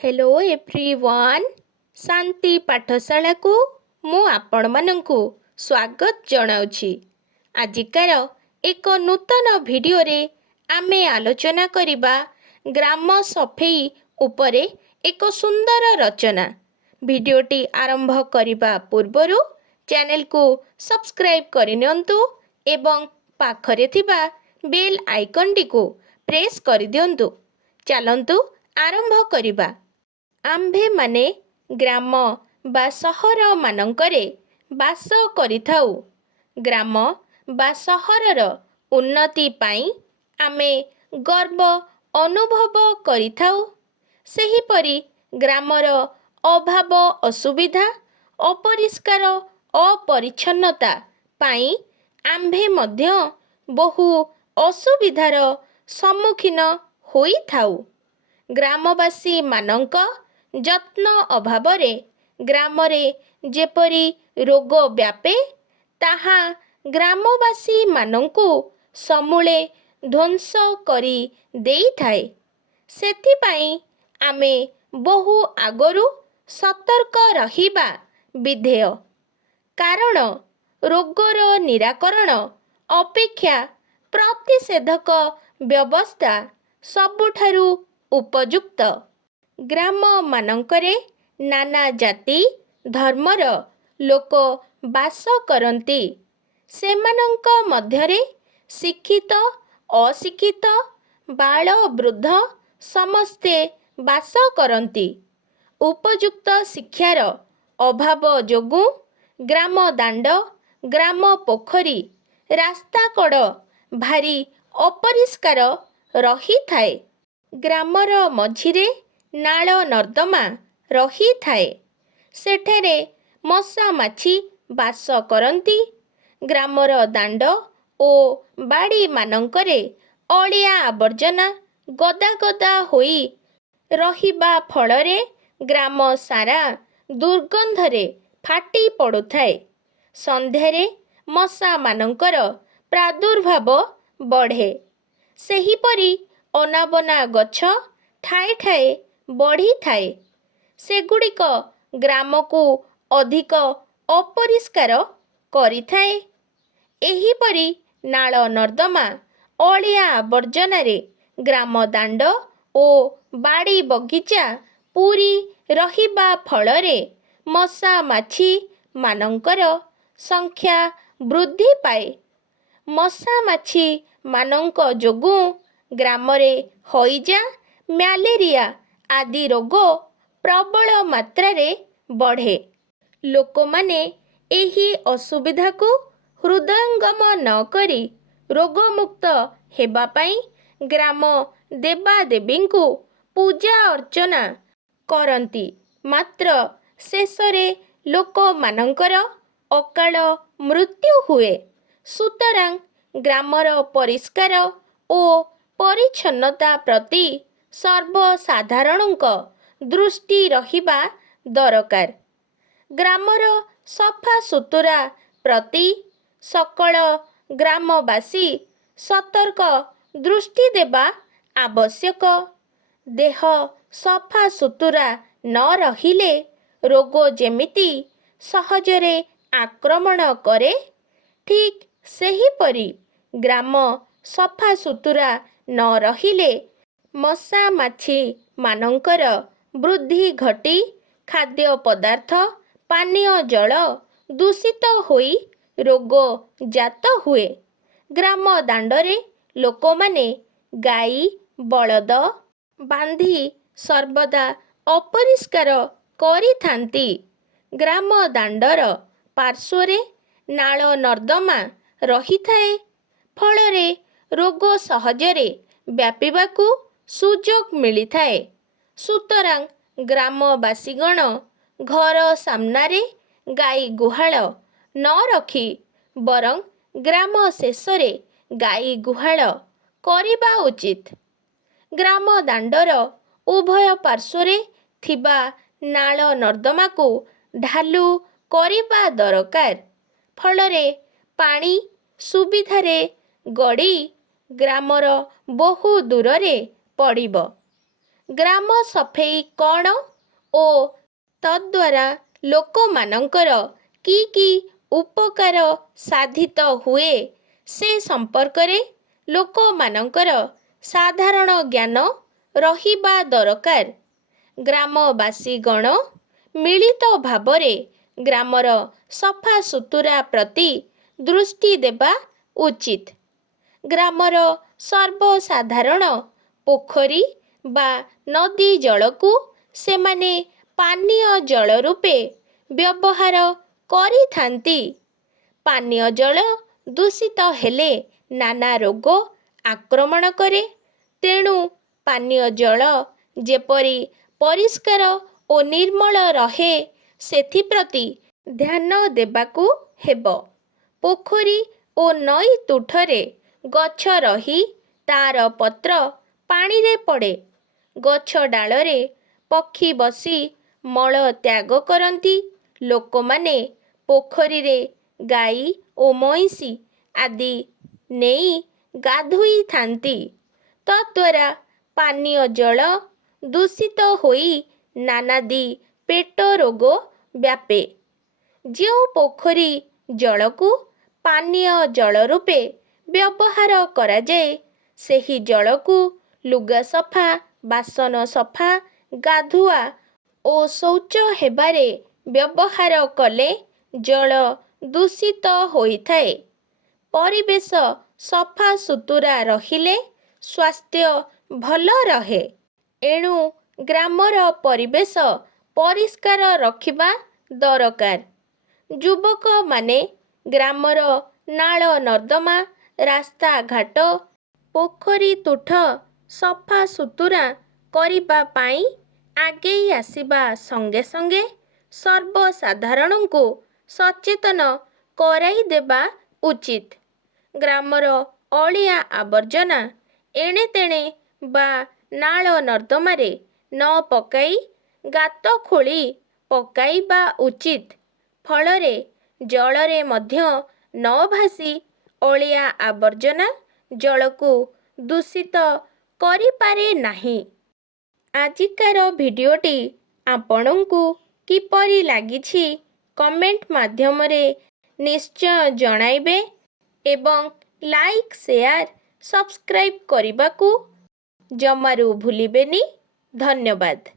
Hello everyone शांति पाठशाला को मु आपण मानंकु स्वागत जनाउछि। आजिकार एक नूतन वीडियो रे आमे आलोचना करिबा ग्राम सफेई उपरे एक सुंदर रचना। वीडियोटी आरंभ करिबा पूर्वरु चैनल को सब्सक्राइब करिनियंतु एवं पाखरे थिबा बेल आइकन टी को प्रेस करि दियंतु। चलंतु आरंभ करिबा। आम्भे माने ग्राम बा सहर मानंकरे बास करिथाउ। ग्राम बा सहरर उन्नति पाई आमे गर्व अनुभव करिथाउ। सेहिपरि ग्रामर अभाव असुविधा अपरिष्कार अपरिच्छन्नता पाई आम्भे मध्य बहु असुविधार सम्मुखीन होइथाउ। ग्रामवासी मानंक ଯତ୍ନ ଅଭାବରେ ଗ୍ରାମରେ ଯେପରି ରୋଗ ବ୍ୟାପେ ତାହା ଗ୍ରାମବାସୀମାନଙ୍କୁ ସମୂଳେ ଧ୍ୱଂସ କରି ଦେଇଥାଏ। ସେଥିପାଇଁ ଆମେ ବହୁ ଆଗରୁ ସତର୍କ ରହିବା ବିଧେୟ। କାରଣ ରୋଗର ନିରାକରଣ ଅପେକ୍ଷା ପ୍ରତିଷେଧକ ବ୍ୟବସ୍ଥା ସବୁଠାରୁ ଉପଯୁକ୍ତ। ଗ୍ରାମମାନଙ୍କରେ ନାନା ଜାତି ଧର୍ମର ଲୋକ ବାସ କରନ୍ତି। ସେମାନଙ୍କ ମଧ୍ୟରେ ଶିକ୍ଷିତ ଅଶିକ୍ଷିତ ବାଳ ବୃଦ୍ଧ ସମସ୍ତେ ବାସ କରନ୍ତି। ଉପଯୁକ୍ତ ଶିକ୍ଷାର ଅଭାବ ଯୋଗୁଁ ଗ୍ରାମ ଦାଣ୍ଡ ଗ୍ରାମ ପୋଖରୀ ରାସ୍ତାକଡ଼ ଭାରି ଅପରିଷ୍କାର ରହିଥାଏ। ଗ୍ରାମର ମଝିରେ ନାଳ ନର୍ଦ୍ଦମା ରହିଥାଏ। ସେଠାରେ ମଶା ମାଛି ବାସ କରନ୍ତି। ଗ୍ରାମର ଦାଣ୍ଡ ଓ ବାଡ଼ିମାନଙ୍କରେ ଅଳିଆ ଆବର୍ଜନା ଗଦା ଗଦା ହୋଇ ରହିବା ଫଳରେ ଗ୍ରାମ ସାରା ଦୁର୍ଗନ୍ଧରେ ଫାଟି ପଡ଼ୁଥାଏ। ସନ୍ଧ୍ୟାରେ ମଶାମାନଙ୍କର ପ୍ରାଦୁର୍ଭାବ ବଢ଼େ। ସେହିପରି ଅନାବନା ଗଛ ଠାଏ ଠାଏ ବଢ଼ିଥାଏ। ସେଗୁଡ଼ିକ ଗ୍ରାମକୁ ଅଧିକ ଅପରିଷ୍କାର କରିଥାଏ। ଏହିପରି ନାଳ ନର୍ଦ୍ଦମା ଅଳିଆ ଆବର୍ଜନାରେ ଗ୍ରାମ ଦାଣ୍ଡ ଓ ବାଡ଼ି ବଗିଚା ପୂରି ରହିବା ଫଳରେ ମଶା ମାଛି ମାନଙ୍କର ସଂଖ୍ୟା ବୃଦ୍ଧି ପାଏ। ମଶା ମାଛି ମାନଙ୍କ ଯୋଗୁଁ ଗ୍ରାମରେ ହଇଜା ମ୍ୟାଲେରିଆ ଆଦି ରୋଗ ପ୍ରବଳ ମାତ୍ରାରେ ବଢ଼େ। ଲୋକମାନେ ଏହି ଅସୁବିଧାକୁ ହୃଦୟଙ୍ଗମ ନ କରି ରୋଗମୁକ୍ତ ହେବା ପାଇଁ ଗ୍ରାମ ଦେବାଦେବୀଙ୍କୁ ପୂଜା ଅର୍ଚ୍ଚନା କରନ୍ତି। ମାତ୍ର ଶେଷରେ ଲୋକମାନଙ୍କର ଅକାଳ ମୃତ୍ୟୁ ହୁଏ। ସୁତରାଂ ଗ୍ରାମର ପରିଷ୍କାର ଓ ପରିଚ୍ଛନ୍ନତା ପ୍ରତି ସର୍ବସାଧାରଣଙ୍କ ଦୃଷ୍ଟି ରହିବା ଦରକାର। ଗ୍ରାମର ସଫାସୁତୁରା ପ୍ରତି ସକଳ ଗ୍ରାମବାସୀ ସତର୍କ ଦୃଷ୍ଟି ଦେବା ଆବଶ୍ୟକ। ଦେହ ସଫାସୁତୁରା ନ ରହିଲେ ରୋଗ ଯେମିତି ସହଜରେ ଆକ୍ରମଣ କରେ, ଠିକ୍ ସେହିପରି ଗ୍ରାମ ସଫାସୁତୁରା ନ ରହିଲେ ମଶା ମାଛି ମାନଙ୍କର ବୃଦ୍ଧି ଘଟି ଖାଦ୍ୟ ପଦାର୍ଥ ପାନୀୟ ଜଳ ଦୂଷିତ ହୋଇ ରୋଗ ଜାତ ହୁଏ। ଗ୍ରାମ ଦାଣ୍ଡରେ ଲୋକମାନେ ଗାଈ ବଳଦ ବାନ୍ଧି ସର୍ବଦା ଅପରିଷ୍କାର କରିଥାନ୍ତି। ଗ୍ରାମ ଦାଣ୍ଡର ପାର୍ଶ୍ୱରେ ନାଳ ନର୍ଦ୍ଦମା ରହିଥାଏ। ଫଳରେ ରୋଗ ସହଜରେ ବ୍ୟାପିବାକୁ ସୁଯୋଗ ମିଳିଥାଏ। ସୁତରାଂ ଗ୍ରାମବାସୀଗଣ ଘର ସାମ୍ନାରେ ଗାଈ ଗୁହାଳ ନ ରଖି ବରଂ ଗ୍ରାମ ଶେଷରେ ଗାଈ ଗୁହାଳ କରିବା ଉଚିତ। ଗ୍ରାମ ଦାଣ୍ଡର ଉଭୟ ପାର୍ଶ୍ୱରେ ଥିବା ନାଳ ନର୍ଦ୍ଦମାକୁ ଢାଲୁ କରିବା ଦରକାର। ଫଳରେ ପାଣି ସୁବିଧାରେ ଗଡ଼ି ଗ୍ରାମର ବହୁ ଦୂରରେ ପଡ଼ିବ। ଗ୍ରାମ ସଫେଇ କ'ଣ ଓ ତଦ୍ୱାରା ଲୋକମାନଙ୍କର କି କି ଉପକାର ସାଧିତ ହୁଏ ସେ ସମ୍ପର୍କରେ ଲୋକମାନଙ୍କର ସାଧାରଣ ଜ୍ଞାନ ରହିବା ଦରକାର। ଗ୍ରାମବାସୀଗଣ ମିଳିତ ଭାବରେ ଗ୍ରାମର ସଫାସୁତୁରା ପ୍ରତି ଦୃଷ୍ଟି ଦେବା ଉଚିତ। ଗ୍ରାମର ସର୍ବସାଧାରଣ ପୋଖରୀ ବା ନଦୀ ଜଳକୁ ସେମାନେ ପାନୀୟ ଜଳ ରୂପେ ବ୍ୟବହାର କରିଥାନ୍ତି। ପାନୀୟ ଜଳ ଦୂଷିତ ହେଲେ ନାନା ରୋଗ ଆକ୍ରମଣ କରେ। ତେଣୁ ପାନୀୟ ଜଳ ଯେପରି ପରିଷ୍କାର ଓ ନିର୍ମଳ ରହେ ସେଥିପ୍ରତି ଧ୍ୟାନ ଦେବାକୁ ହେବ। ପୋଖରୀ ଓ ନଈ ତୁଠରେ ଗଛ ରହି ତା'ର ପତ୍ର ପାଣିରେ ପଡ଼େ। ଗଛ ଡାଳରେ ପକ୍ଷୀ ବସି ମଳ ତ୍ୟାଗ କରନ୍ତି। ଲୋକମାନେ ପୋଖରୀରେ ଗାଈ ଓ ମଇଁଷି ଆଦି ନେଇ ଗାଧୋଇଥାନ୍ତି। ତଦ୍ୱାରା ପାନୀୟ ଜଳ ଦୂଷିତ ହୋଇ ନାନାଦି ପେଟ ରୋଗ ବ୍ୟାପେ। ଯେଉଁ ପୋଖରୀ ଜଳକୁ ପାନୀୟ ଜଳ ରୂପେ ବ୍ୟବହାର କରାଯାଏ ସେହି ଜଳକୁ ଲୁଗା ସଫା, ବାସନ ସଫା, ଗାଧୁଆ ଓ ଶୌଚ ହେବାରେ ବ୍ୟବହାର କଲେ ଜଳ ଦୂଷିତ ହୋଇଥାଏ। ପରିବେଶ ସଫାସୁତୁରା ରହିଲେ ସ୍ୱାସ୍ଥ୍ୟ ଭଲ ରହେ। ଏଣୁ ଗ୍ରାମର ପରିବେଶ ପରିଷ୍କାର ରଖିବା ଦରକାର। ଯୁବକମାନେ ଗ୍ରାମର ନାଳ ନର୍ଦ୍ଦମା, ରାସ୍ତାଘାଟ, ପୋଖରୀ ତୁଠ ସଫାସୁତୁରା କରିବା ପାଇଁ ଆଗେଇ ଆସିବା ସଙ୍ଗେ ସଙ୍ଗେ ସର୍ବସାଧାରଣଙ୍କୁ ସଚେତନ କରାଇଦେବା ଉଚିତ। ଗ୍ରାମର ଅଳିଆ ଆବର୍ଜନା ଏଣେତେଣେ ବା ନାଳ ନର୍ଦ୍ଦମାରେ ନ ପକାଇ ଗାତ ଖୋଳି ପକାଇବା ଉଚିତ। ଫଳରେ ଜଳରେ ମଧ୍ୟ ନ ଭାସି ଅଳିଆ ଆବର୍ଜନା ଜଳକୁ ଦୂଷିତ କରିପାରେ ନାହିଁ। ଆଜିକାର ଭିଡ଼ିଓଟି ଆପଣଙ୍କୁ କିପରି ଲାଗିଛି କମେଣ୍ଟ ମାଧ୍ୟମରେ ନିଶ୍ଚୟ ଜଣାଇବେ ଏବଂ ଲାଇକ୍, ସେୟାର, ସବସ୍କ୍ରାଇବ୍ କରିବାକୁ ଜମାରୁ ଭୁଲିବେନି। ଧନ୍ୟବାଦ।